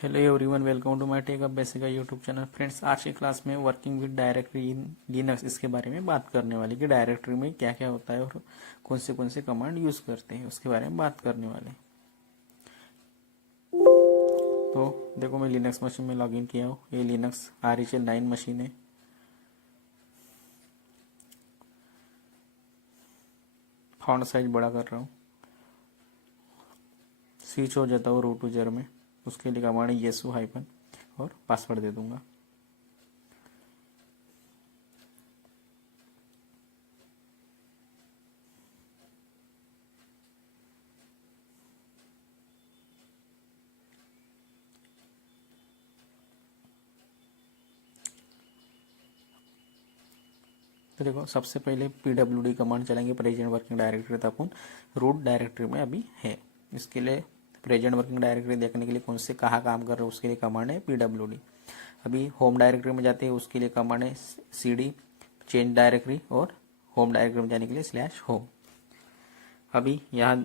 Hello everyone, welcome to my tech up basic YouTube channel. Friends, आज की class में working with directory in Linux इसके बारे में बात करने वाले कि डायरेक्टरी में क्या क्या होता है और कौन से कमांड यूज करते हैं उसके बारे में बात करने वाले। तो देखो, मैं लिनक्स मशीन में लॉगिन किया हूँ। ये लिनक्स RHEL 9 मशीन है। फॉन्ट साइज बड़ा कर रहा हूँ, स्विच हो जाता हूँ रूट यूजर में। उसके लिए कमांड येसु हाइफन और पासवर्ड दे दूंगा। तो देखो, सबसे पहले PWD कमांड चलाएंगे, प्रेजेंट वर्किंग डायरेक्टरी। तो अपन रूट डायरेक्टरी में अभी है। इसके लिए प्रेजेंट वर्किंग डायरेक्टरी देखने के लिए कौन से कहाँ काम कर रहे हो उसके लिए कमांड है PWD। अभी होम डायरेक्टरी में जाते हैं, उसके लिए कमांड है CD चेंज डायरेक्टरी, और होम डायरेक्टरी में जाने के लिए /home। अभी यहाँ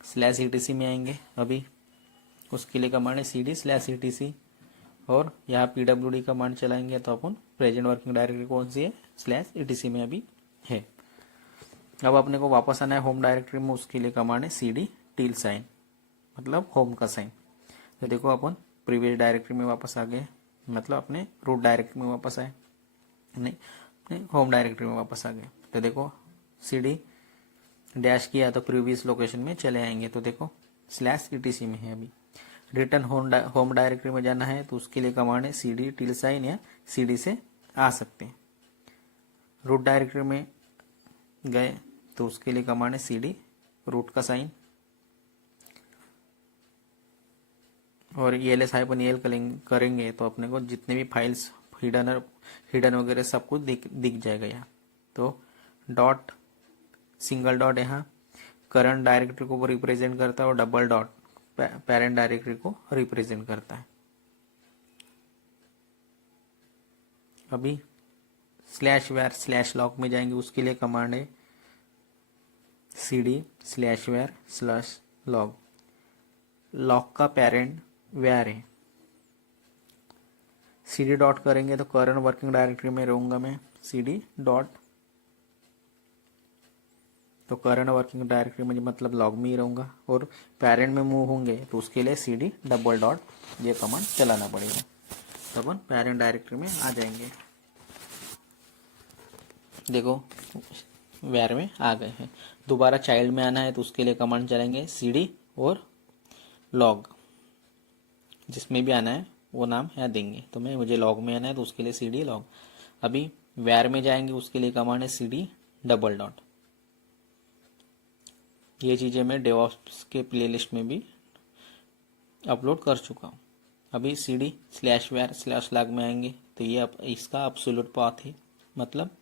/etc में आएंगे। अभी उसके लिए कमांड है CD/etc, और यहाँ PWD कमांड चलाएंगे तो अपन प्रेजेंट वर्किंग डायरेक्टरी कौन सी है /etc में अभी है। अब अपने को वापस आना है होम डायरेक्टरी में। उसके लिए कमांड है CD ~, मतलब होम का साइन। तो देखो, अपन प्रीवियस डायरेक्टरी में वापस आ गए, मतलब अपने रूट डायरेक्टरी में वापस आए, नहीं अपने होम डायरेक्टरी में वापस आ गए। तो देखो, CD डैश किया तो प्रीवियस लोकेशन में चले आएंगे। तो देखो, /etc में है अभी। रिटर्न होम डायरेक्टरी में जाना है तो उसके लिए कमांड है CD ~, या CD से आ सकते हैं। रूट डायरेक्टरी में गए तो उसके लिए कमांड है CD रूट का साइन, और ELS-EL करेंगे तो अपने को जितने भी फाइल्स हिडन वगैरह सब कुछ दिख जाएगा यहाँ। तो डॉट, सिंगल डॉट यहाँ करंट डायरेक्टरी को रिप्रेजेंट करता है, और डबल डॉट पेरेंट डायरेक्टरी को रिप्रेजेंट करता है। अभी /var/log में जाएंगे। उसके लिए कमांड है CD /var/log। लॉग का पेरेंट var है। CD डॉट करेंगे तो करंट वर्किंग डायरेक्टरी में रहूंगा मैं, CD डॉट। तो करंट वर्किंग डायरेक्टरी में मतलब लॉग में ही रहूंगा, और पेरेंट में मूव होंगे तो उसके लिए CD डबल डॉट ये कमांड चलाना पड़ेगा। तो अपन पेरेंट डायरेक्टरी में आ जाएंगे। देखो, वैर में आ गए हैं। दोबारा चाइल्ड में आना है तो उसके लिए कमांड चलाएंगे CD और लॉग। जिसमें भी आना है वो नाम यहाँ देंगे। तो मुझे लॉग में आना है तो उसके लिए CD लॉग। अभी वैर में जाएंगे, उसके लिए कमांड है CD डबल डॉट। ये चीज़ें मैं डेवऑप्स के प्लेलिस्ट में भी अपलोड कर चुका हूँ। अभी CD /var/log में आएंगे तो ये इसका अब्सोल्यूट पाथ है, मतलब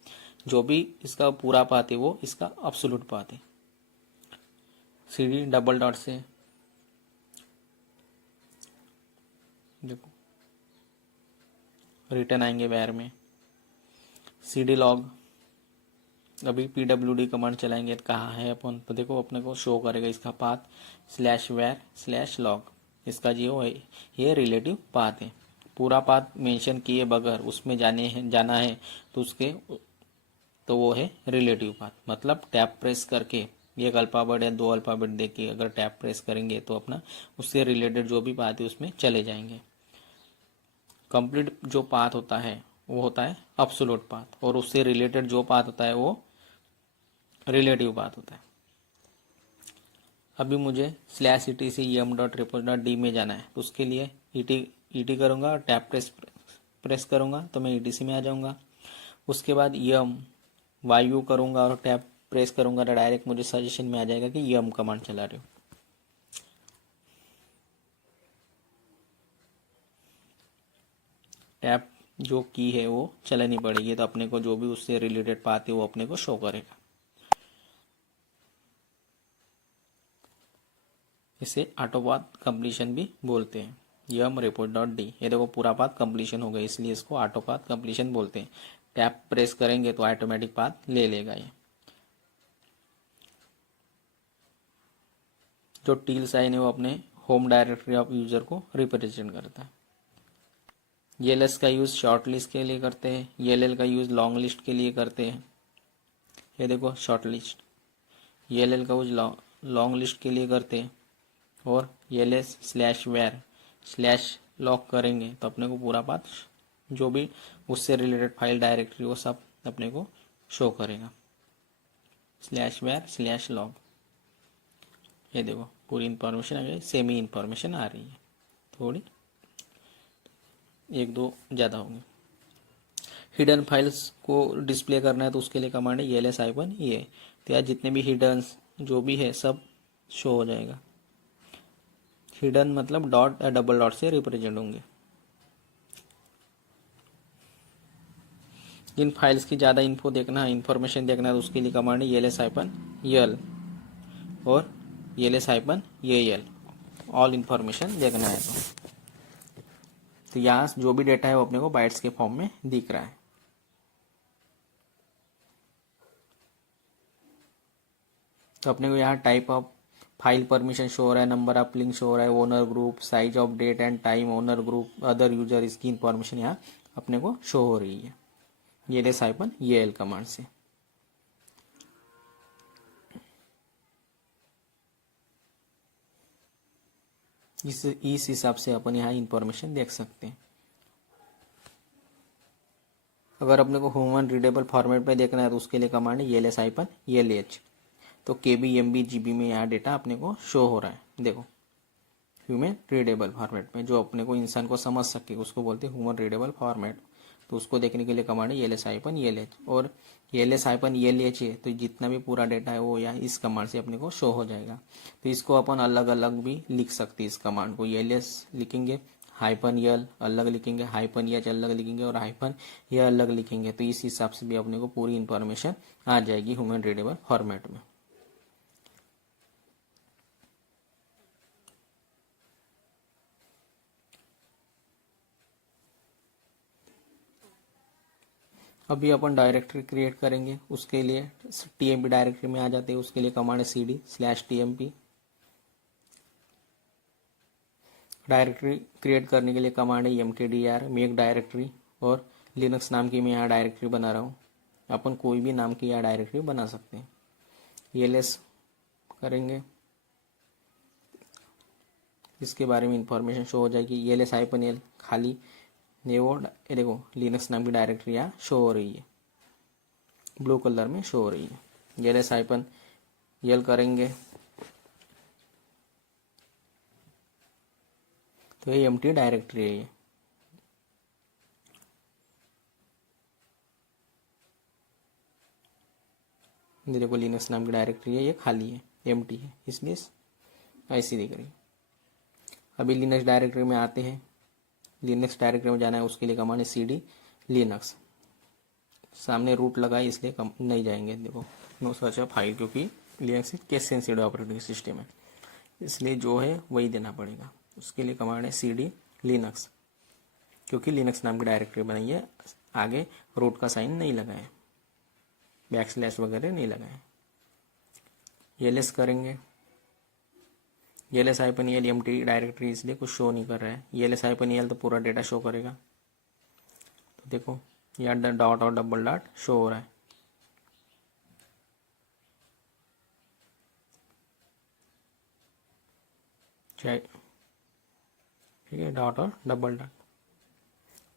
जो भी इसका पूरा पाथ है वो इसका अब्सोल्यूट पाथ है। CD डबल डॉट से देखो रिटर्न आएंगे वैर में CD लॉग। अभी PWD कमांड चलाएंगे तो कहाँ है अपन, तो देखो अपने को शो करेगा इसका पाथ /var/log। इसका जो है ये रिलेटिव पाथ है। पूरा पाथ मेंशन किए बगैर उसमें जाना है तो उसके तो वो है रिलेटिव पाथ। मतलब टैब प्रेस करके एक अल्फाबेट या 2 अल्फाबेट देके अगर टैब प्रेस करेंगे तो अपना उससे रिलेटेड जो भी पाथ है उसमें चले जाएंगे। कंप्लीट जो पाथ होता है वो होता है अब्सोल्यूट पाथ, और उससे रिलेटेड जो पाथ होता है वो रिलेटिव पाथ होता है। अभी मुझे /etc em.repos.d में जाना है तो उसके लिए ET करूँगा और टैब प्रेस करूँगा तो मैं ETC में आ जाऊँगा। उसके बाद YU करूँगा और टैब प्रेस करूँगा तो डायरेक्ट मुझे सजेशन में आ जाएगा कि yum कमांड चला रहे हो। टैब जो की है वो चलानी पड़ेगी, तो अपने को जो भी उससे रिलेटेड पाथ है वो अपने को शो करेगा। इसे ऑटो पाथ कंप्लीशन भी बोलते हैं, यम repos.d। ये देखो पूरा पाथ कंप्लीशन हो गया, इसलिए इसको ऑटो पाथ कंप्लीशन बोलते हैं। टैब प्रेस करेंगे तो ऑटोमेटिक पाथ ले लेगा ये। जो टील साइन है वो अपने होम डायरेक्टरी ऑफ यूजर को रिप्रेजेंट करता है। ELS का यूज़ शॉर्ट लिस्ट के लिए करते हैं, ELL का यूज़ लॉन्ग लिस्ट के लिए करते हैं। ये देखो शॉर्ट लिस्ट, ELL का यूज़ लॉन्ग लिस्ट के लिए करते हैं। और ELS/var स्लैश लॉक करेंगे तो अपने को पूरा पाथ जो भी उससे रिलेटेड फाइल डायरेक्टरी वो सब अपने को शो करेगा। /var/log, ये देखो पूरी इंफॉर्मेशन आ गई, सेमी इंफॉर्मेशन आ रही है, थोड़ी एक दो ज़्यादा होंगे। हिडन फाइल्स को डिस्प्ले करना है तो उसके लिए कमांड है ELS-E, तो यार जितने भी हिडन्स जो भी है सब शो हो जाएगा। हिडन मतलब डॉट या डबल डॉट से रिप्रेजेंट होंगे। जिन फाइल्स की ज़्यादा इन्फो देखना है, इंफॉर्मेशन देखना है तो उसके लिए कमांड है ELS-EL और ELS-AL, ऑल इंफॉर्मेशन देखना है तो यहाँ जो भी डेटा है वो अपने को बाइट्स के फॉर्म में दिख रहा है। तो अपने को यहाँ type of file permission show हो रहा है, नंबर ऑफ लिंक शो हो रहा है, owner group, size of date and time, owner group, other user, इसकी इंफॉर्मेशन यहाँ अपने को शो हो रही है ELS-EL कमांड से। इस हिसाब से अपन यहाँ इंफॉर्मेशन देख सकते हैं। अगर अपने को ह्यूमन रीडेबल फॉर्मेट में देखना है तो उसके लिए कमांड है ELS-ELH, तो KB MB GB में यहाँ डेटा अपने को शो हो रहा है। देखो ह्यूमन रीडेबल फॉर्मेट में जो अपने को इंसान को समझ सके उसको बोलते हैं ह्यूमन रीडेबल फॉर्मेट। तो उसको देखने के लिए कमांड है ELS-ELH और ELS-ELH है तो जितना भी पूरा डेटा है वो यहाँ इस कमांड से अपने को शो हो जाएगा। तो इसको अपन अलग अलग भी लिख सकते हैं। इस कमांड को ELS लिखेंगे, -L अलग लिखेंगे, -H अलग लिखेंगे और -E अलग लिखेंगे, तो इस हिसाब से भी अपने को पूरी इंफॉर्मेशन आ जाएगी ह्यूमन रीडेबल फॉर्मेट में। अभी अपन डायरेक्टरी क्रिएट करेंगे, उसके लिए TMP डायरेक्टरी में आ जाते हैं। उसके लिए कमांड है CD/TMP। डायरेक्टरी क्रिएट करने के लिए कमांड है mkdir मेक डायरेक्टरी, और लिनक्स नाम की मैं यहाँ डायरेक्टरी बना रहा हूँ। अपन कोई भी नाम की यहाँ डायरेक्टरी बना सकते हैं। ELS करेंगे, इसके बारे में इंफॉर्मेशन शो हो जाएगी। ELS-L खाली ये वो देखो लिनक्स नाम की डायरेक्टरी यहाँ शो हो रही है, ब्लू कलर में शो हो रही है। ELS-L करेंगे तो ये एम्प्टी डायरेक्टरी है। ये देखो लिनक्स नाम की डायरेक्टरी है, ये खाली है, एम्प्टी है, इसलिए ऐसी दिख रही। अभी लिनक्स डायरेक्टरी में आते हैं। लिनक्स डायरेक्टरी में जाना है उसके लिए कमांड है CD लिनक्स। सामने रूट लगा है इसलिए नहीं जाएंगे। देखो नो सर्च ऑफ फाइल, क्योंकि Linux case sensitive operating system है, इसलिए जो है वही देना पड़ेगा। उसके लिए कमांड है CD लिनक्स, क्योंकि लिनक्स नाम की डायरेक्टरी बनाई है, आगे रूट का साइन नहीं लगा है, बैकस्लैश वगैरह नहीं लगा है। ELS करेंगे, ELS-EL एम्प्टी डायरेक्टरी इसलिए कुछ शो नहीं कर रहा है। ELS-EL तो पूरा डेटा शो करेगा। तो देखो यहाँ डॉट और डबल डॉट शो हो रहा है। ठीक है, डॉट और डबल डॉट।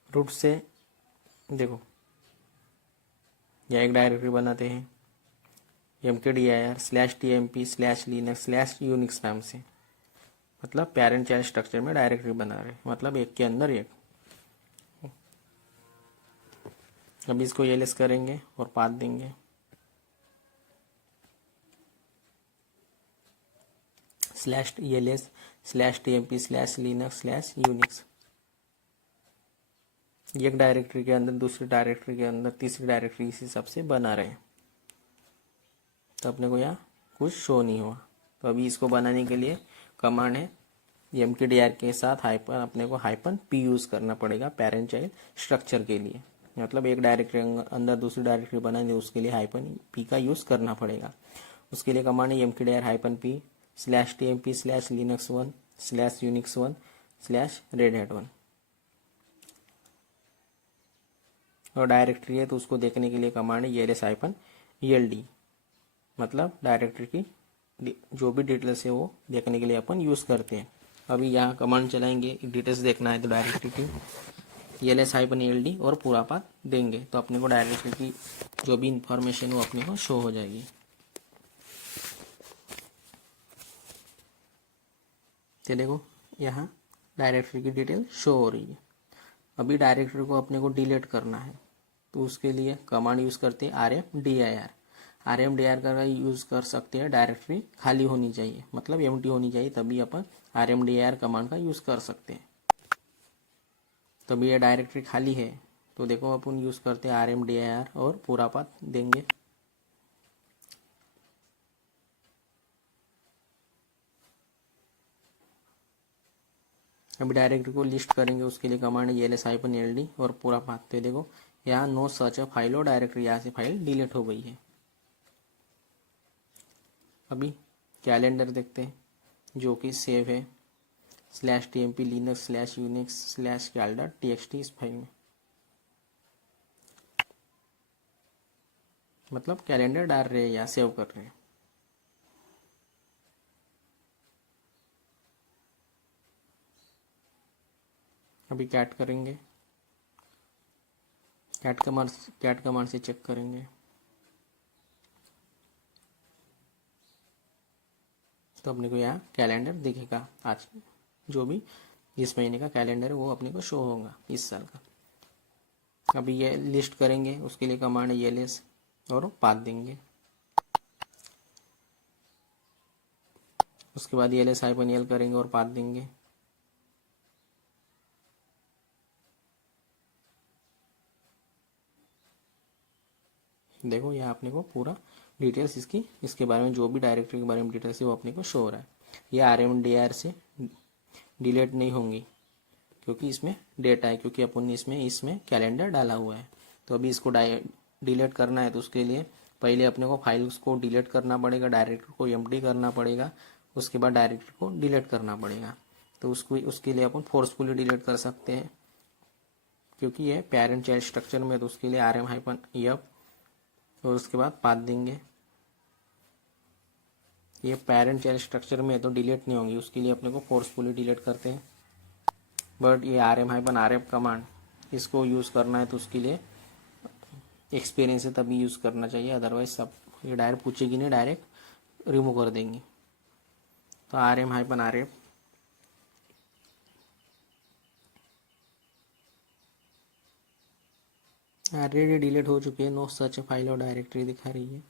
रूट से देखो यह एक डायरेक्टरी बनाते हैं mkdir/tmp/linux/unix नाम से, मतलब पेरेंट चाइल्ड स्ट्रक्चर में डायरेक्टरी बना रहे, मतलब एक के अंदर एक। अब इसको ELS करेंगे और पाथ देंगे /ELS/tmp/linux/unix। एक डायरेक्टरी के अंदर दूसरी डायरेक्टरी के अंदर तीसरी डायरेक्टरी इस हिसाब से बना रहे हैं, तो अपने को यहाँ कुछ शो नहीं हुआ। तो अभी इसको बनाने के लिए कमांड है mkdir के साथ हाइपन, अपने को -p यूज़ करना पड़ेगा पेरेंट चाइल्ड स्ट्रक्चर के लिए। मतलब एक डायरेक्टरी अंदर दूसरी डायरेक्टरी बनाने उसके लिए -p का यूज़ करना पड़ेगा। उसके लिए कमांड है mkdir -p/tmp/linux1 slash Unix 1 slash red hat 1। और डायरेक्टरी है तो उसको देखने के लिए कमांड है ls-eld, मतलब डायरेक्टरी की जो भी डिटेल्स है वो देखने के लिए अपन यूज़ करते हैं। अभी यहाँ कमांड चलाएंगे, डिटेल्स देखना है तो डायरेक्टरी की ls-eld और पूरा पाथ देंगे तो अपने को डायरेक्टरी की जो भी इंफॉर्मेशन वो अपने को शो हो जाएगी। तो देखो यहाँ डायरेक्टरी की डिटेल शो हो रही है। अभी डायरेक्टरी को अपने को डिलीट करना है तो उसके लिए कमांड यूज़ करते हैं rmdir। rmdir का यूज़ कर सकते हैं, डायरेक्टरी खाली होनी चाहिए, मतलब एम्प्टी होनी चाहिए, तभी अपन rmdir कमांड का यूज़ कर सकते हैं। तभी ये डायरेक्टरी खाली है तो देखो अपन यूज़ करते हैं rmdir और पूरा पाथ देंगे। अभी डायरेक्टरी को लिस्ट करेंगे, उसके लिए कमांड है ls-ld और पूरा पाथ। तो देखो यहाँ नो सच अ फाइल और डायरेक्टरी, यहाँ से फाइल डिलीट हो गई है। अभी कैलेंडर देखते हैं जो कि सेव है /tmp linux/unix/cal.txt इस फाइल में, मतलब कैलेंडर डाल रहे हैं या सेव कर रहे हैं। अभी कैट करेंगे, कैट कमांड से चेक करेंगे तो अपने को यहाँ कैलेंडर दिखेगा। आज जो भी इस महीने का कैलेंडर है वो अपने को शो होगा इस साल का। अभी ये लिस्ट करेंगे, उसके लिए कमांड है ls और पाथ देंगे। उसके बाद ls-l करेंगे और पाथ देंगे। देखो यहाँ अपने को पूरा डिटेल्स इसके बारे में, जो भी डायरेक्टरी के बारे में डिटेल्स है वो अपने को शो हो रहा है। ये rmdir से डिलीट नहीं होंगी क्योंकि इसमें डेटा है, क्योंकि अपन ने इसमें कैलेंडर डाला हुआ है। तो अभी इसको डिलीट करना है तो उसके लिए पहले अपने को फाइल्स को डिलीट करना पड़ेगा, डायरेक्टरी को एम्प्टी करना पड़ेगा, उसके बाद डायरेक्टरी को डिलीट करना पड़ेगा। तो उसके लिए अपन फोर्सफुली डिलीट कर सकते हैं क्योंकि ये पेरेंट चाइल्ड स्ट्रक्चर में, तो उसके लिए rm-f और उसके बाद पाथ देंगे। ये पेरेंट चाइल्ड स्ट्रक्चर में तो डिलीट नहीं होंगी, उसके लिए अपने को फोर्सफुली डिलीट करते हैं। बट ये rm-rf कमांड इसको यूज़ करना है तो उसके लिए एक्सपीरियंस है तभी यूज़ करना चाहिए, अदरवाइज सब ये डायरेक्ट पूछेगी नहीं, डायरेक्ट रिमूव कर देंगी। तो rm-rf ऑलरेडी डिलीट हो चुकी है, नो सच फाइल और डायरेक्टरी दिखा रही है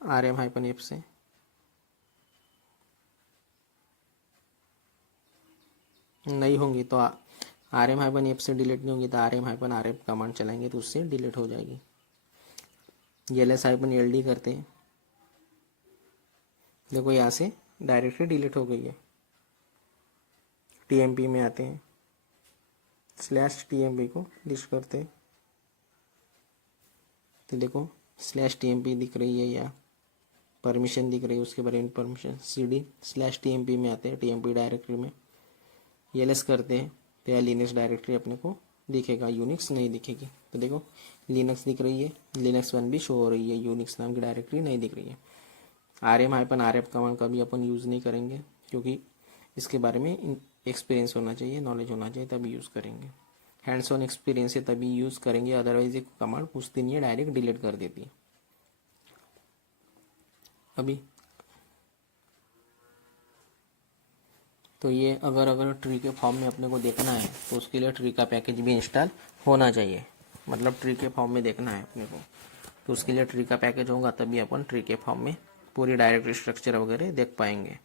rm-f से। नहीं होंगी तो rm-f से डिलीट नहीं होंगी तो rm-rf कमांड चलाएंगे तो उससे डिलीट हो जाएगी। ls-ld करते हैं, देखो यहाँ से डायरेक्टली डिलीट हो गई है। tmp में आते हैं, /tmp को लिस्ट करते हैं तो देखो /tmp दिख रही है या परमिशन दिख रही है, उसके बारे में परमिशन cd/tmp में आते हैं, tmp डायरेक्टरी में ls करते हैं तो यह लिनक्स डायरेक्टरी अपने को दिखेगा, यूनिक्स नहीं दिखेगी। तो देखो लिनक्स दिख रही है, लिनक्स 1 भी शो हो रही है, यूनिक्स नाम की डायरेक्टरी नहीं दिख रही है। rm-rf कमांड का भी अपन यूज़ नहीं करेंगे क्योंकि इसके बारे में एक्सपीरियंस होना चाहिए, नॉलेज होना चाहिए, तभी यूज़ करेंगे। हैंड्स ऑन एक्सपीरियंस है तभी यूज़ करेंगे, अदरवाइज ये कमांड पूछती नहीं है, डायरेक्ट डिलीट कर देती है। अभी तो ये अगर ट्री के फॉर्म में अपने को देखना है तो उसके लिए ट्री का पैकेज भी इंस्टॉल होना चाहिए, मतलब ट्री के फॉर्म में देखना है अपने को तो उसके लिए ट्री का पैकेज होगा तभी अपन ट्री के फॉर्म में पूरी डायरेक्टरी स्ट्रक्चर वगैरह देख पाएंगे।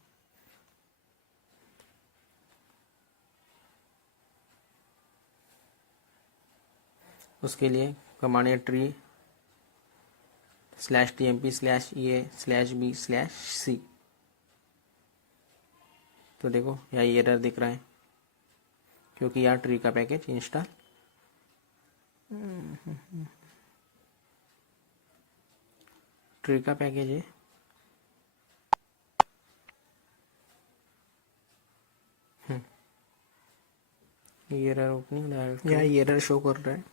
उसके लिए कमांड है tree/tmp/ea/b/c। तो देखो यहाँ एरर दिख रहा है क्योंकि यहाँ ट्री का पैकेज इंस्टॉल ट्री का पैकेज है एरर ओपनिंग डायरेक्टरी, यहाँ एरर शो कर रहा है।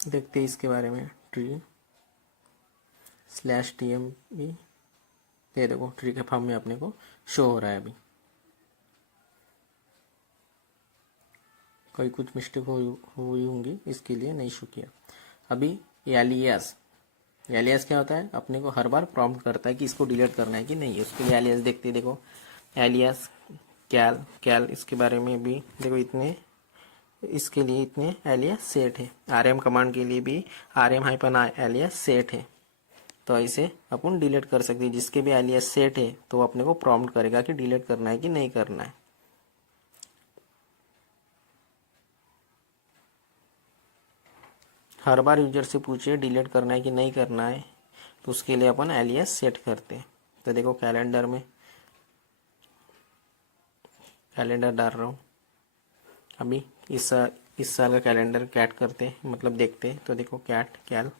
देखते हैं इसके बारे में। ट्री स्लैश TMP, ये देखो ट्री के फॉर्म में अपने को शो हो रहा है। अभी कोई कुछ मिस्टेक हुई होंगी, इसके लिए नहीं शो किया। अभी एलियास क्या होता है, अपने को हर बार प्रॉम्प्ट करता है कि इसको डिलीट करना है कि नहीं। उसके लिए एलियास देखते, देखो एलियास कैल इसके बारे में भी देखो, इतने इसके लिए इतने एलियास सेट है। RM कमांड के लिए भी RM-i एलियास सेट है। तो इसे अपन डिलीट कर सकते हैं। जिसके भी एलियास सेट है तो अपने को प्रॉम्प्ट करेगा कि डिलीट करना है कि नहीं करना है। हर बार यूजर से पूछिए डिलीट करना है कि नहीं करना है, तो उसके लिए अपन एलियास सेट करते हैं। तो देखो कैलेंडर में कैलेंडर डाल रहा हूँ। अभी इस साल का कैलेंडर कैट करते, मतलब देखते। तो देखो कैल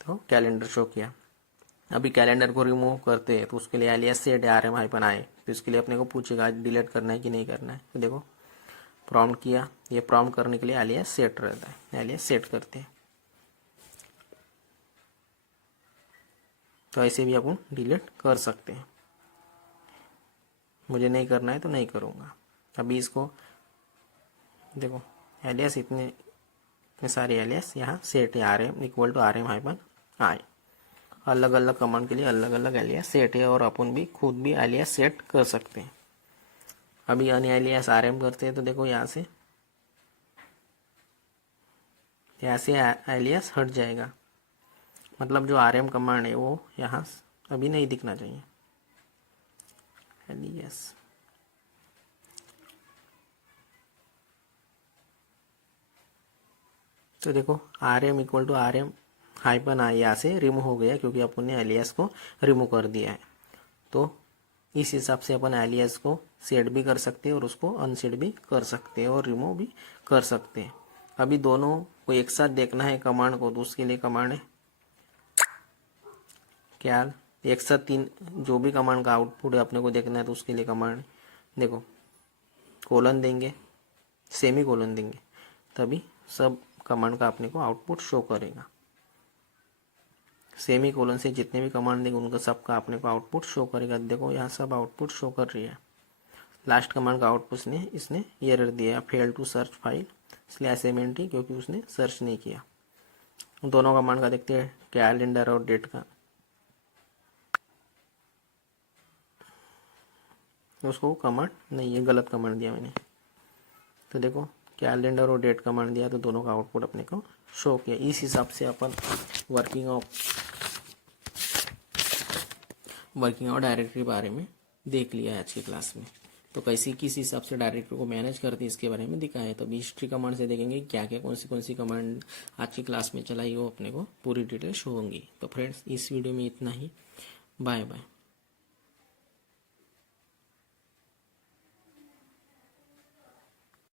तो कैलेंडर शो किया। अभी कैलेंडर को रिमूव करते हैं तो उसके लिए एलियास सेट RM-i, तो इसके लिए अपने को पूछेगा डिलीट करना है कि नहीं करना है। तो देखो प्रॉम्प्ट किया, ये प्रॉम्प्ट करने के लिए एलियास सेट रहता है, एलियास सेट करते हैं। तो ऐसे भी अपन डिलीट कर सकते हैं। मुझे नहीं करना है तो नहीं करूँगा। अभी इसको देखो एलियास इतने सारे एलियास यहाँ सेट है। RM=RM-i, अलग अलग कमांड के लिए अलग अलग एलियास सेट है, और अपन भी खुद भी एलियास सेट कर सकते हैं। अभी अन्य एलियास RM करते हैं तो देखो यहाँ से एलियास हट जाएगा। मतलब जो RM कमांड है वो यहाँ अभी नहीं दिखना चाहिए। एलियास तो देखो RM=RM-i यहाँ से रिमूव हो गया, क्योंकि अपन ने एलियास को रिमूव कर दिया है। तो इस हिसाब से अपन एलियास को सेट भी कर सकते हैं और उसको अनसेट भी कर सकते हैं और रिमूव भी कर सकते हैं। अभी दोनों को एक साथ देखना है कमांड को, तो उसके लिए कमांड है क्या, एक साथ तीन जो भी कमांड का आउटपुट है अपने को देखना है, तो उसके लिए कमांड देखो कोलन देंगे, सेमी कोलन देंगे, तभी सब कमांड का अपने को आउटपुट शो करेगा। सेमी कोलन से जितने भी कमांड देंगे उनका सबका अपने को आउटपुट शो करेगा। देखो यहाँ सब आउटपुट शो कर रही है। लास्ट कमांड का आउटपुट इसने एरर दिया, fail to search file /mnt, क्योंकि उसने सर्च नहीं किया। दोनों कमांड का देखते हैं, कैलेंडर और डेट का। उसको कमांड नहीं, ये गलत कमांड दिया मैंने। तो देखो कैलेंडर और डेट कमांड दिया तो दोनों का आउटपुट अपने को शो किया। इस हिसाब से अपन वर्किंग और डायरेक्टरी बारे में देख लिया है आज की क्लास में। तो कैसे किस हिसाब से डायरेक्टरी को मैनेज करते हैं इसके बारे में दिखाया है। तो अभी हिस्ट्री कमांड से देखेंगे क्या क्या कौन सी कमांड आज की क्लास में चलाई, वो अपने को पूरी डिटेल शो होंगी। तो फ्रेंड्स इस वीडियो में इतना ही। Bye bye.